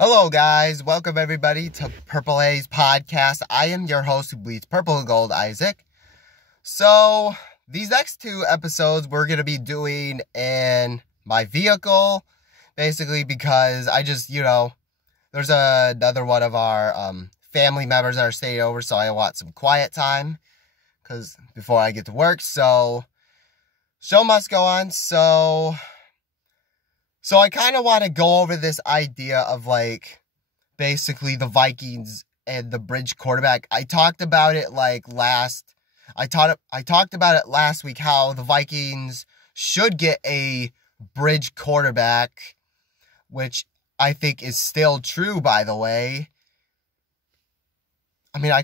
Hello, guys. Welcome, everybody, to Purple Haze Podcast. I am your host who bleeds purple and gold, Isaac. So, these next two episodes we're going to be doing in my vehicle, basically because I just, there's another one of our family members that are staying over, so I want some quiet time because before I get to work. So, show must go on. So I kind of want to go over this idea of, basically the Vikings and the bridge quarterback. I talked about it, I talked about it last week, how the Vikings should get a bridge quarterback, which I think is still true, by the way. I mean, I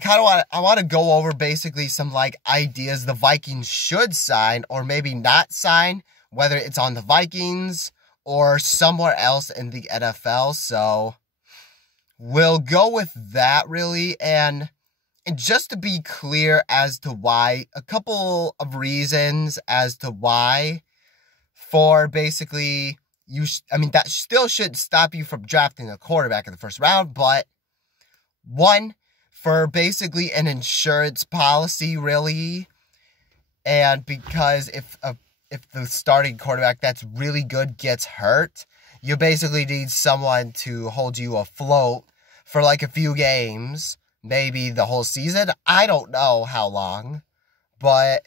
want to go over basically some, ideas the Vikings should sign or maybe not sign, whether it's on the Vikings or somewhere else in the NFL. So we'll go with that, really. And just to be clear as to why, a couple of reasons as to why, for basically, that still shouldn't stop you from drafting a quarterback in the first round, but one, for basically an insurance policy, really. And because if the starting quarterback that's really good gets hurt, you basically need someone to hold you afloat for a few games, maybe the whole season. I don't know how long, but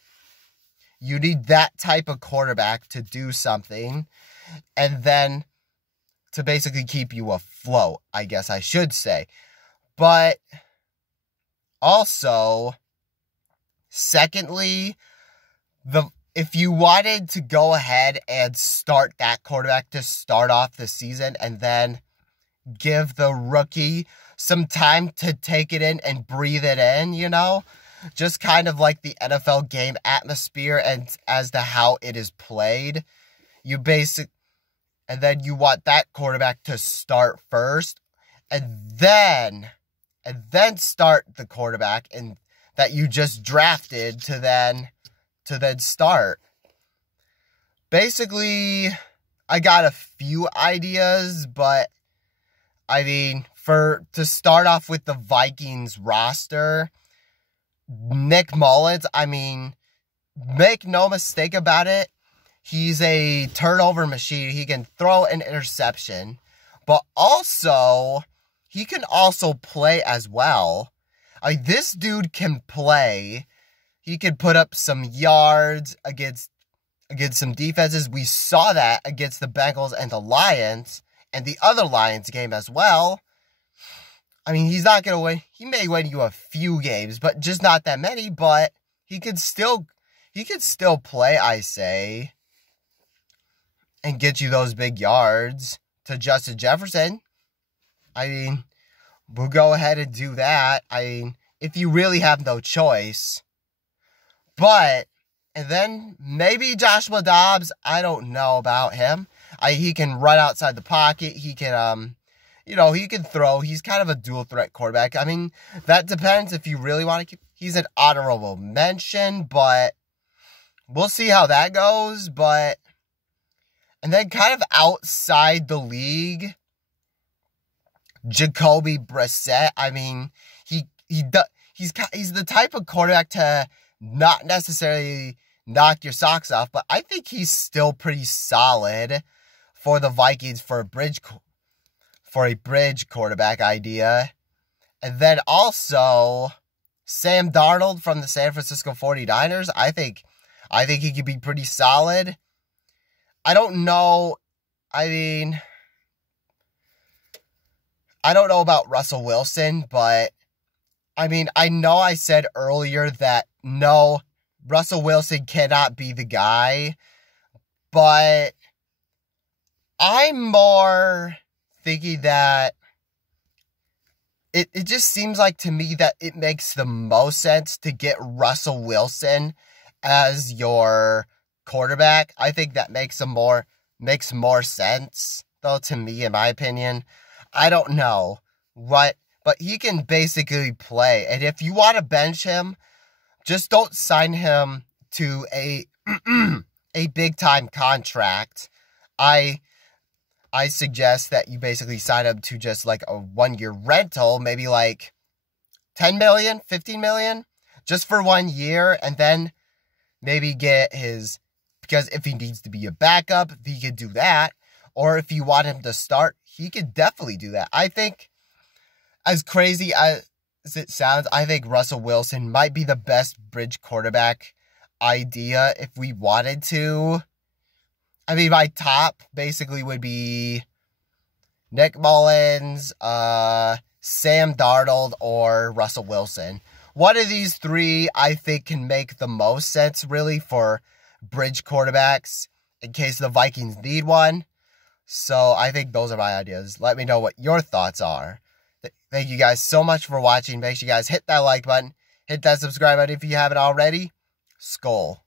you need that type of quarterback to do something and then to basically keep you afloat, I guess I should say. But also, secondly, if you wanted to go ahead and start that quarterback to start off the season and then give the rookie some time to take it in and breathe it in, just kind of like the NFL game atmosphere and as to how it is played, and then you want that quarterback to start first and then start the quarterback and that you just drafted to then start. Basically, I got a few ideas, but to start off with the Vikings roster, Nick Mullins, make no mistake about it, he's a turnover machine. He can throw an interception, but also, he can also play as well. This dude can play. He could put up some yards against some defenses. We saw that against the Bengals and the Lions and the other Lions game as well. He's not going to win. He may win you a few games, but just not that many. But he could still play, I say, and get you those big yards to Justin Jefferson. We'll go ahead and do that. If you really have no choice. But, and then maybe Joshua Dobbs, I don't know about him. He can run outside the pocket. He can, he can throw. He's kind of a dual threat quarterback. That depends if you really want to keep. He's an honorable mention, but we'll see how that goes. And then kind of outside the league, Jacoby Brissett. He's the type of quarterback to not necessarily knock your socks off, but I think he's still pretty solid for the Vikings for a bridge quarterback idea. And then also Sam Darnold from the San Francisco 49ers. I think he could be pretty solid. I don't know. I don't know about Russell Wilson, but I know I said earlier that no, Russell Wilson cannot be the guy, but I'm more thinking that it just seems like to me that it makes the most sense to get Russell Wilson as your quarterback. I think that makes more sense, though, to me, in my opinion. I don't know what, but he can basically play. And if you want to bench him, just don't sign him to a big time contract. I suggest that you basically sign up to just like a 1-year rental, maybe like 10 million, 15 million, just for 1 year, and then maybe get his, because if he needs to be a backup, he could do that. Or if you want him to start, he could definitely do that. I think, as crazy as it sounds, I think Russell Wilson might be the best bridge quarterback idea if we wanted to. I mean, my top basically would be Nick Mullins, Sam Darnold, or Russell Wilson. One of these three, I think, can make the most sense, really, for bridge quarterbacks in case the Vikings need one. So I think those are my ideas. Let me know what your thoughts are. Thank you guys so much for watching. Make sure you guys hit that like button. Hit that subscribe button if you haven't already. Skol.